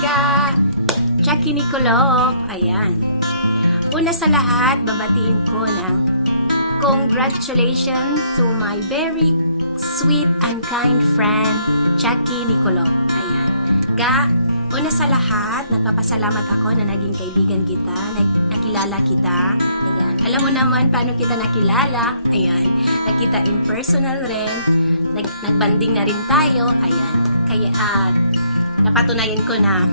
ga! Jackie Nicolop. Ayan. Una sa lahat, babatiin ko ng congratulations to my very sweet and kind friend, Jackie Nicolop. Ayan. Ga, una sa lahat, nagpapasalamat ako na naging kaibigan kita, nakilala kita. Ayan. Alam mo naman paano kita nakilala. Ayan. Nakita in personal rin. Nagbanding na rin tayo. Ayan. Kaya, napatunayan ko na,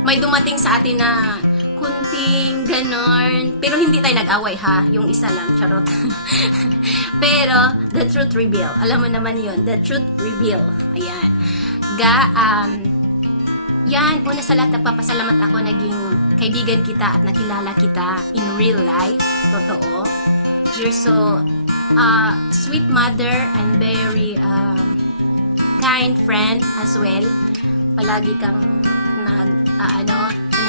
may dumating sa atin na kunting ganon. Pero hindi tayo nag-away ha. Yung isa lang, charot. Pero, the truth reveal. Alam mo naman yun. The truth reveal. Ayan. Yan, una sa lahat, nagpapasalamat ako naging kaibigan kita at nakilala kita in real life. Totoo. You're so sweet mother and very kind friend as well. Palagi kang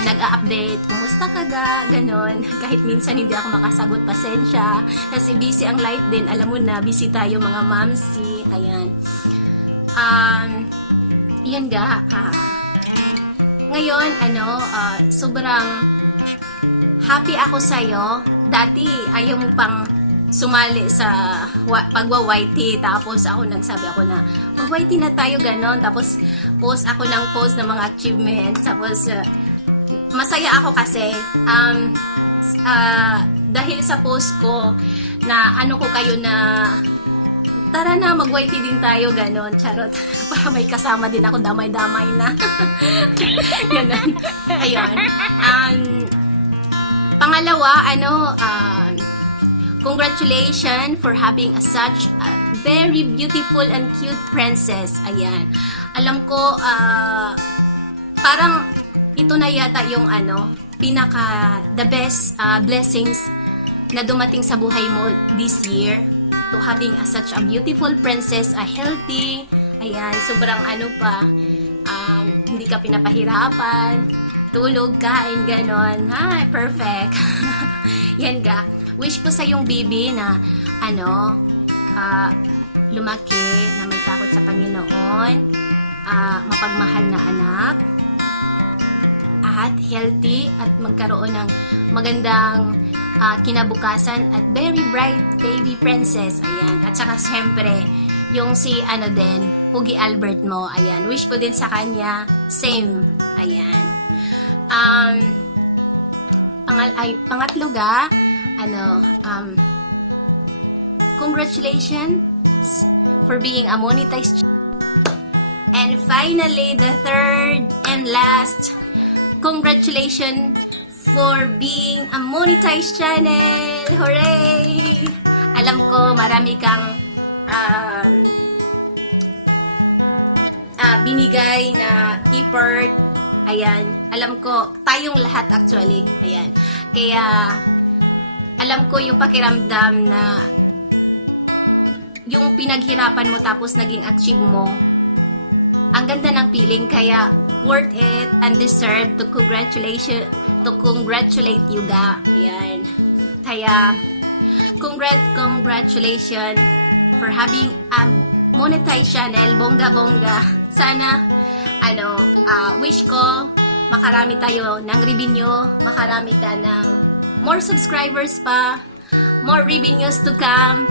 nag-a-update, kumusta ka ga, ganon. Kahit minsan hindi ako makasagot, pasensya. Kasi busy ang life din. Alam mo na, busy tayo mga mamsi. Ayan. Yan ga. Ngayon, sobrang happy ako sa'yo. Dati, ayaw mo pang sumali sa pagwa-YT, tapos nagsabi ako na mag-YT na tayo, ganon. Tapos post ako ng post ng mga achievements. Tapos masaya ako kasi dahil sa post ko na ko kayo na tara na mag-YT din tayo, ganon. Charot. Para may kasama din ako, damay-damay na. Ganon. Ayun. Pangalawa, congratulations for having such a very beautiful and cute princess. Ayan. Alam ko, parang ito na yata yung the best blessings na dumating sa buhay mo this year. To having such a beautiful princess, a healthy, ayan, sobrang hindi ka pinapahirapan, tulog, kain, ganon. Ha, perfect. Yan ga. Wish ko sa yung baby na lumaki na may takot sa Panginoon, mapagmahal na anak, at healthy, at magkaroon ng magandang kinabukasan, at very bright baby princess. Ayan. At saka siyempre yung si Pugi Albert mo. Ayan. Wish ko din sa kanya same. Ayan. Pangatlo ga, congratulations for being a monetized. And finally, the third and last, congratulations for being a monetized channel. Hooray! Alam ko marami kang binigay na effort. Ayan. Alam ko, tayong lahat actually. Ayan. Kaya alam ko yung pakiramdam na yung pinaghirapan mo tapos naging achieve mo. Ang ganda ng feeling, kaya worth it and deserve to congratulate you ga. Ayan. Kaya congratulations for having a monetized channel. Bongga. Sana wish ko makarami tayo ng revenue, makarami ka ng more subscribers pa, more revenues to come,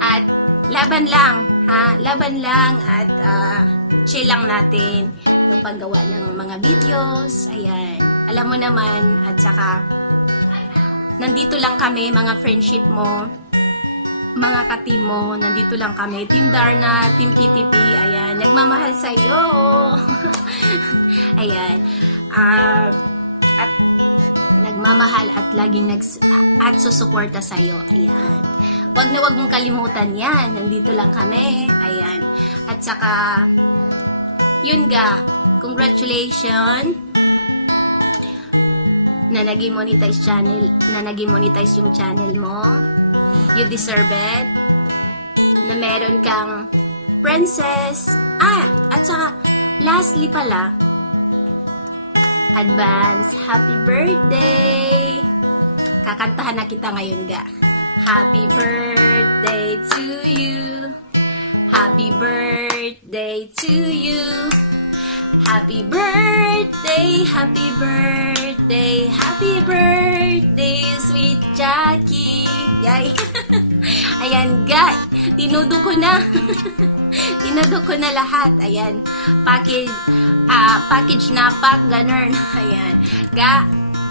at laban lang at chill lang natin yung paggawa ng mga videos. Ayan, alam mo naman, at saka nandito lang kami, mga friendship mo, mga ka-team mo, nandito lang kami, Team Darna, Team PTP. Ayan, nagmamahal sa iyo. Ayan. At nagmamahal at laging at susuporta sa iyo. Ayan. Wag mong kalimutan 'yan. Nandito lang kami. Ayan. At saka yun ga, congratulations na naging monetize yung channel mo. You deserve it. Na meron kang princess. At saka, lastly pala, advance happy birthday. Kakantahan na kita ngayon ga. Happy birthday to you. Happy birthday to you. Happy birthday, happy birthday, happy birthday, sweet Jackie. Yay. Ayan, guys. Tinudo ko na. Tinudo ko na lahat. Ayan. Package na pack, ganun. Ayan.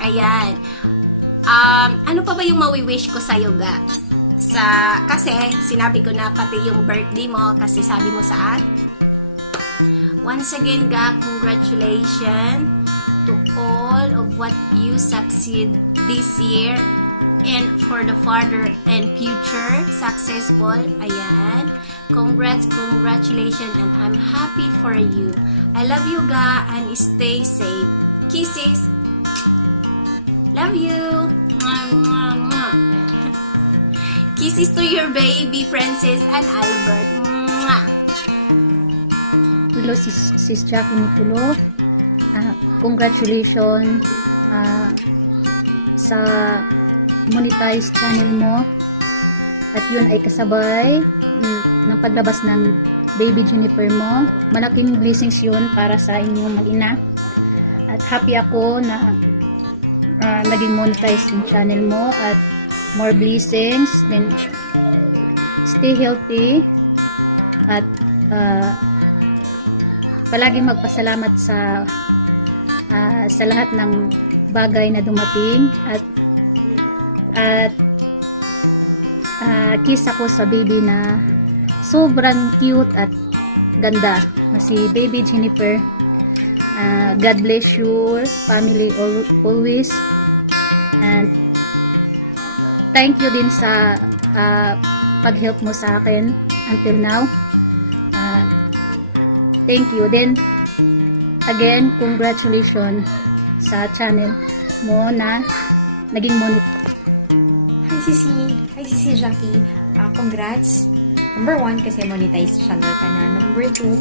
Ayan. Ano pa ba yung mawi-wish ko sa'yo, ga? Kasi, sinabi ko na pati yung birthday mo, kasi sabi mo saan? Once again, ga, congratulations to all of what you succeed this year and for the further and future successful. Ayan. Congratulations, and I'm happy for you. I love you, ga, and stay safe. Kisses. Love you. Mwah, mwah, mwah. Kisses to your baby, Princess and Albert. Mwah. Hello, sis Jackie Niculo. Congratulations sa monetized channel mo. At yun ay kasabay ng paglabas ng baby Jennifer mo. Malaking blessings yun para sa inyong mag-ina. At happy ako na naging monetized yung channel mo. At more blessings. Then, stay healthy. At palaging magpasalamat sa lahat ng bagay na dumating. At kiss ako sa baby na sobrang cute at ganda na si baby Jennifer. God bless you family always, and thank you din sa pag-help mo sa akin until now. Thank you then again, congratulations sa channel mo na naging Hi Sisi Jackie. Congrats. Number 1, kasi monetized channel ka na. Number 2,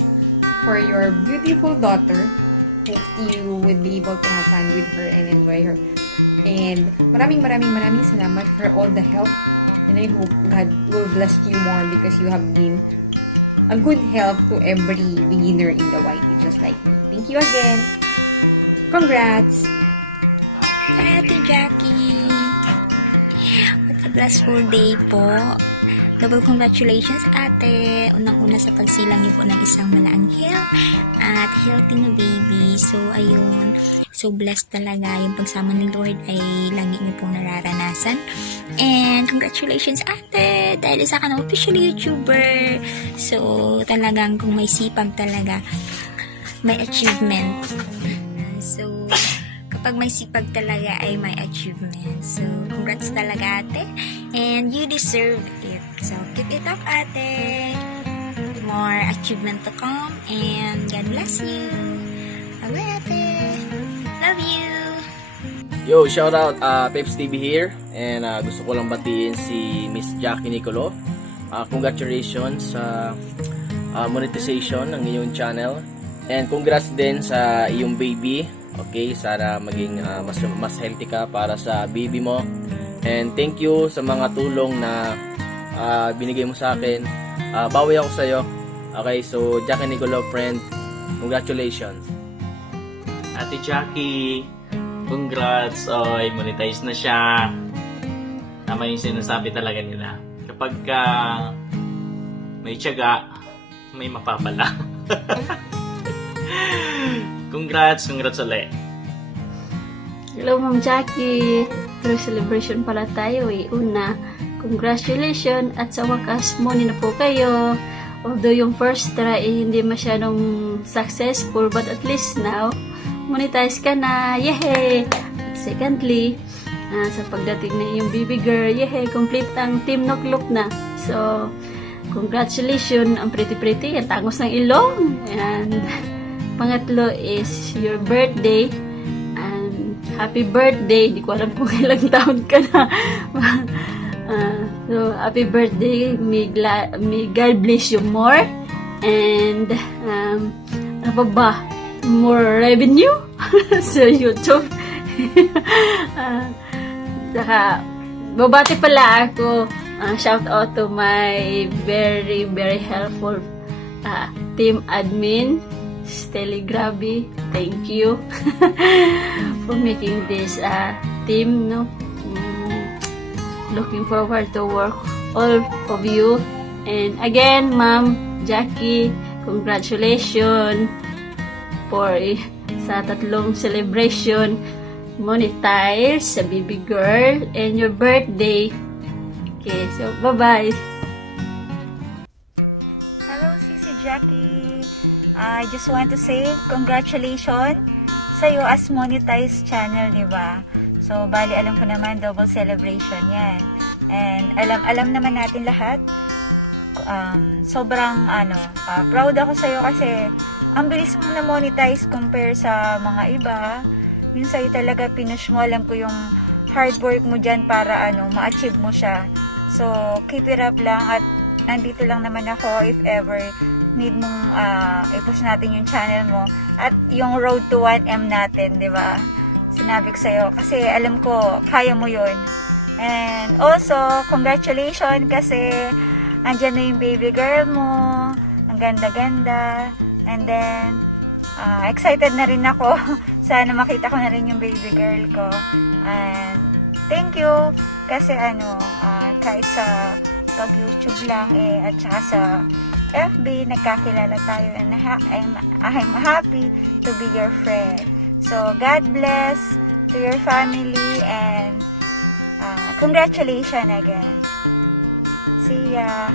for your beautiful daughter. Hope you would be able to have fun with her and enjoy her. And maraming salamat for all the help. And I hope God will bless you more because you have been a good help to every beginner in the YT, just like me. Thank you again. Congrats! Hi, Ate Jackie! What a blissful day po. Double congratulations, ate. Unang-una sa pagsilang niyo po ng isang malaanghel at healthy na baby. So, ayun. So, blessed talaga. Yung pagsama ni Lord ay lagi niyo pong nararanasan. And congratulations, ate! Dahil isa ka na official YouTuber. So, talagang kung may sipag talaga, may achievement. So, kapag may sipag talaga ay may achievement. So, congrats talaga, ate. And you deserve it. So, keep it up, ate. More achievement to come. And God bless you. Bye, ate. Love you. Yo, shout out, Peps TV here. And gusto ko lang batiin si Miss Jackie Niculo. Congratulations sa monetization ng iyong channel. And congrats din sa iyong baby. Okay, sana maging mas healthy ka para sa baby mo. And thank you sa mga tulong na binigay mo sa akin. Bawi ako sa'yo. Okay, so Jackie Niculo, friend, congratulations. Ate Jackie, congrats. Oy, monetize na siya. Tama yung sinasabi talaga nila. Kapag may tiyaga, may mapapala. Congrats ulit. Hello, Ma'am Jackie. Through celebration pala tayo eh. Una, congratulations at sa wakas muni na po kayo. Although yung first try eh, hindi masyadong successful, but at least now, monetize ka na. Yehey! At secondly, sa pagdating na yung baby girl, yehey, complete ang Team Noklok na. So, congratulations. Ang pretty-pretty. Ang tangos ng ilong. And pangatlo is your birthday. And happy birthday. Di ko alam kung ilang taon ka na. So, happy birthday. May God bless you more. And, ano pa ba? More revenue sa YouTube. Saka, babati pala ako Shout out to my very, very helpful team admin, Steli Grabe. Thank you for making this team. No, looking forward to work all of you. And again, Ma'am Jackie, congratulations for sa tatlong celebration, monetize sa baby girl and your birthday. Okay, so bye-bye. Hello, Sisi Jackie. I just want to say congratulations sa'yo as monetized channel, di ba? So, bali alam ko naman, double celebration yan. And alam naman natin lahat, sobrang proud ako sa'yo kasi ang bilis mo na monetize compare sa mga iba. Yun sa'yo talaga pinush mo. Alam ko yung hard work mo dyan para ma-achieve mo siya. So, keep it up lang at nandito lang naman ako if ever need mong i-push natin yung channel mo at yung road to 1M natin, di ba? Sinabi ko sa'yo kasi alam ko kaya mo yun. And also, congratulations kasi andyan na yung baby girl mo. Ang ganda-ganda. And then, excited na rin ako. Sana makita ko na rin yung baby girl ko. And thank you kasi kahit sa pag-YouTube lang at saka sa FB nagkakilala tayo and I'm happy to be your friend. So God bless to your family and congratulations again. See ya.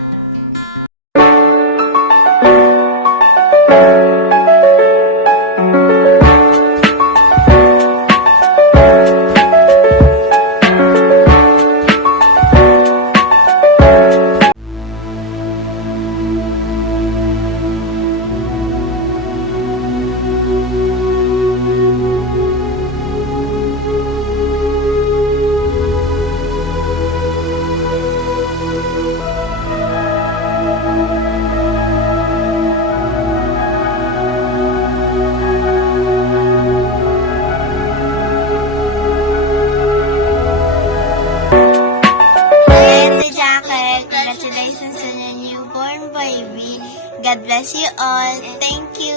Congratulations on your newborn baby. God bless you all. Thank you.